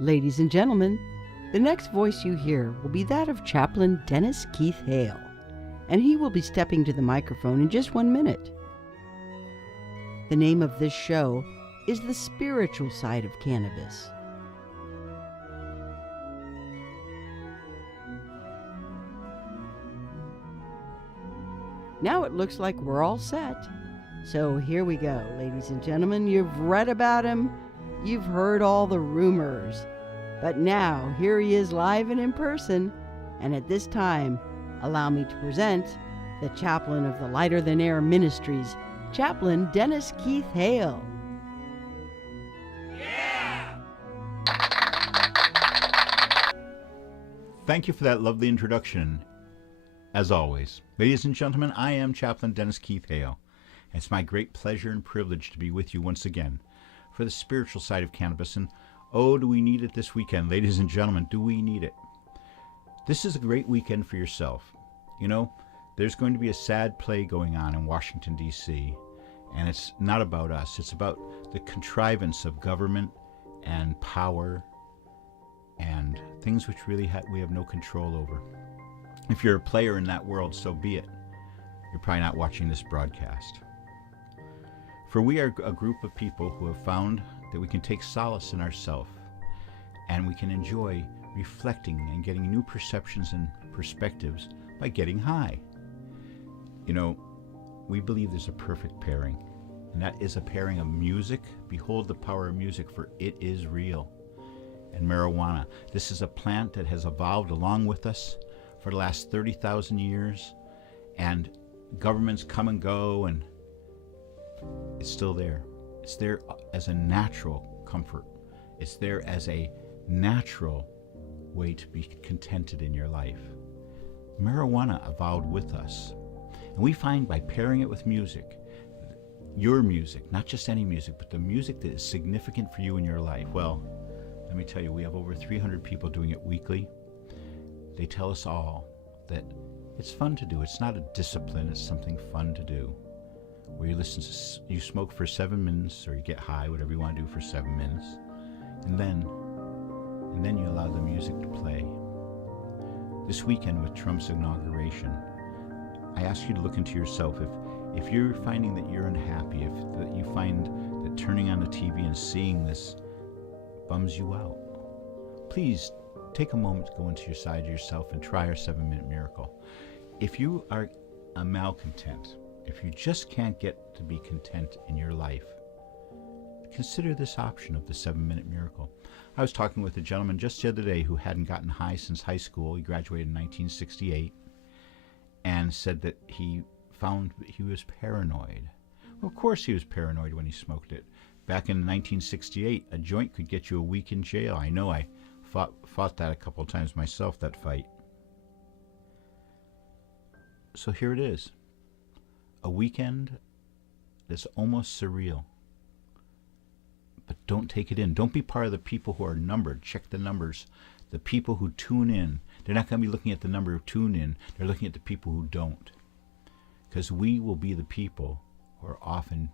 Ladies and gentlemen, the next voice you hear will be that of Chaplain D.K.Hale, and he will be stepping to the microphone in just 1 minute. The name of this show is The Spiritual Side of Cannabis. Now it looks like we're all set. So here we go, ladies and gentlemen. You've read about him, you've heard all the rumors, but now here he is live and in person, and at this time, allow me to present the chaplain of the Lighter Than Air Ministries, Chaplain Dennis Keith Hale. Thank you for that lovely introduction. As always, ladies and gentlemen, I am Chaplain Dennis Keith Hale. It's my great pleasure and privilege to be with you once again for the spiritual side of cannabis. And oh, do we need it this weekend, ladies and gentlemen? Do we need it? This is a great weekend for yourself. You know, there's going to be a sad play going on in Washington, D.C., and it's not about us. It's about the contrivance of government and power and things which really we have no control over. If you're a player in that world, so be it. You're probably not watching this broadcast. For we are a group of people who have found that we can take solace in ourselves, and we can enjoy reflecting and getting new perceptions and perspectives by getting high. You know, we believe there's a perfect pairing, and that is a pairing of music. Behold the power of music, for it is real. And marijuana. This is a plant that has evolved along with us for the last 30,000 years, and governments come and go, and it's still there. It's there as a natural comfort. It's there as a natural way to be contented in your life. Marijuana evolved with us, and we find by pairing it with music, your music, not just any music, but the music that is significant for you in your life. Well, let me tell you, we have over 300 people doing it weekly. They tell us all that it's fun to do. It's not a discipline, it's something fun to do. Where you smoke for 7 minutes, or you get high, whatever you want to do for 7 minutes, and then you allow the music to play. This weekend with Trump's inauguration, I ask you to look into yourself. If you're finding that you're unhappy, if that you find that turning on the TV and seeing this bums you out, please take a moment to go into your side of yourself and try our 7-minute miracle. If you are a malcontent, if you just can't get to be content in your life, consider this option of the 7-minute miracle. I was talking with a gentleman just the other day who hadn't gotten high since high school. He graduated in 1968 and said that he found he was paranoid. Well, of course he was paranoid when he smoked it. Back in 1968, a joint could get you a week in jail. I know, I fought that a couple of times myself, that fight. So here it is. A weekend that's almost surreal. But don't take it in. Don't be part of the people who are numbered. Check the numbers. The people who tune in, they're not going to be looking at the number of tune in. They're looking at the people who don't. Because we will be the people who are often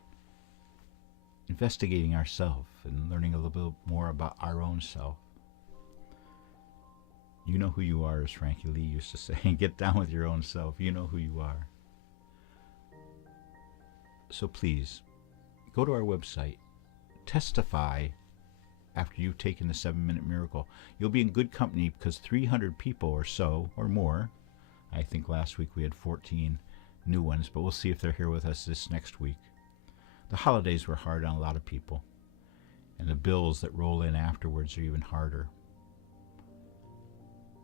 investigating ourselves and learning a little bit more about our own self. You know who you are, as Frankie Lee used to say. Get down with your own self. You know who you are. So please, go to our website. Testify after you've taken the 7-minute miracle. You'll be in good company, because 300 people or so, or more, I think last week we had 14 new ones, but we'll see if they're here with us this next week. The holidays were hard on a lot of people, and the bills that roll in afterwards are even harder.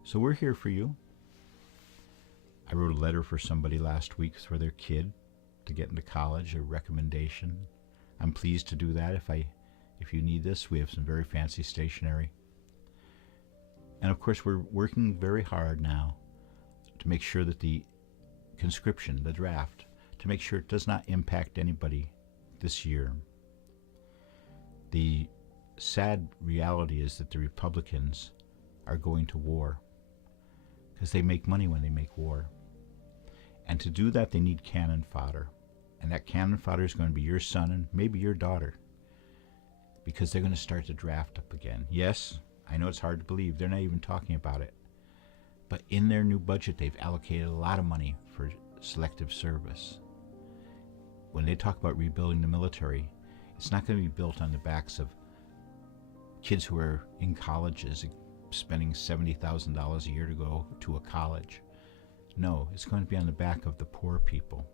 So we're here for you. I wrote a letter for somebody last week for their kid to get into college, a recommendation. I'm pleased to do that. If you need this, we have some very fancy stationery. And of course, we're working very hard now to make sure that the conscription, the draft, to make sure it does not impact anybody this year. The sad reality is that the Republicans are going to war, because they make money when they make war. And to do that, they need cannon fodder. And that cannon fodder is going to be your son and maybe your daughter, because they're going to start the draft up again. Yes, I know it's hard to believe. They're not even talking about it. But in their new budget, they've allocated a lot of money for selective service. When they talk about rebuilding the military, it's not going to be built on the backs of kids who are in colleges spending $70,000 a year to go to a college. No, it's going to be on the back of the poor people.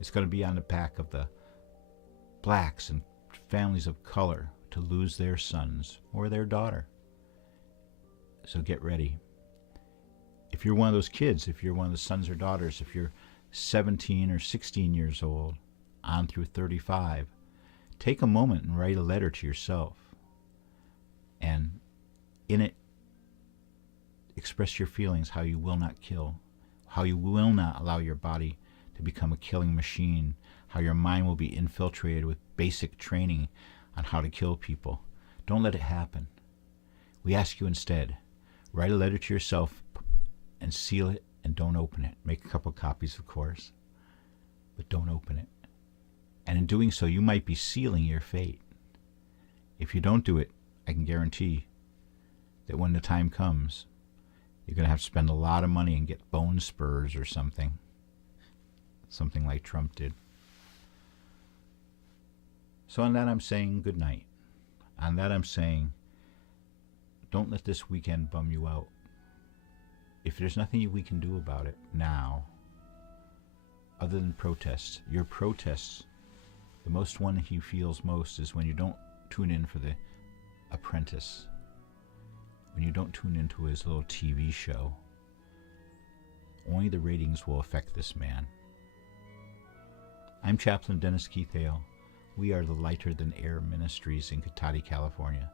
It's going to be on the back of the blacks and families of color to lose their sons or their daughter. So get ready. If you're one of those kids, if you're one of the sons or daughters, if you're 17 or 16 years old, on through 35, take a moment and write a letter to yourself. And in it, express your feelings, how you will not kill, how you will not allow your body to become a killing machine, how your mind will be infiltrated with basic training on how to kill people. Don't let it happen. We ask you instead, write a letter to yourself and seal it and don't open it. Make a couple copies, of course, but don't open it. And in doing so, you might be sealing your fate. If you don't do it, I can guarantee that when the time comes, you're going to have to spend a lot of money and get bone spurs or something like Trump did. So on that, I'm saying good night. On that, I'm saying don't let this weekend bum you out. If there's nothing we can do about it now, other than protests, your protests, the most one he feels most is when you don't tune in for The Apprentice, when you don't tune into his little TV show. Only the ratings will affect this man. I'm Chaplain Dennis Keith Hale. We are the Lighter Than Air Ministries in Cotati, California.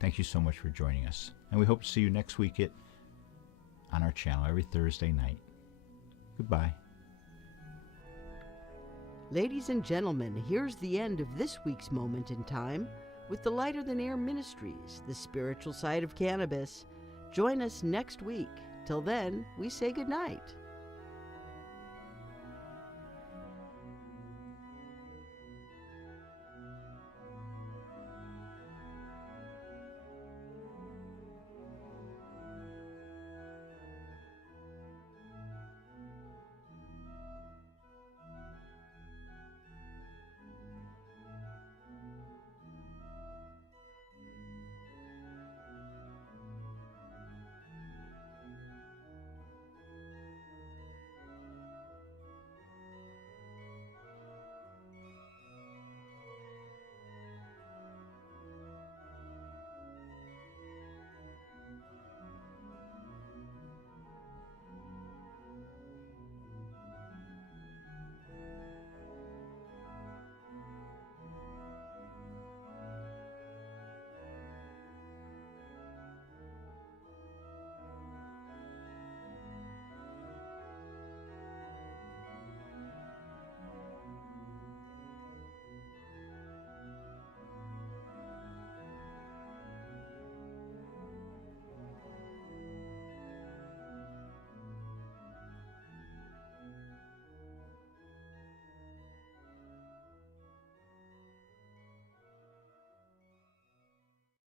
Thank you so much for joining us, and we hope to see you next week on our channel every Thursday night. Goodbye. Ladies and gentlemen, here's the end of this week's Moment in Time with the Lighter Than Air Ministries, the spiritual side of cannabis. Join us next week. Till then, we say good night.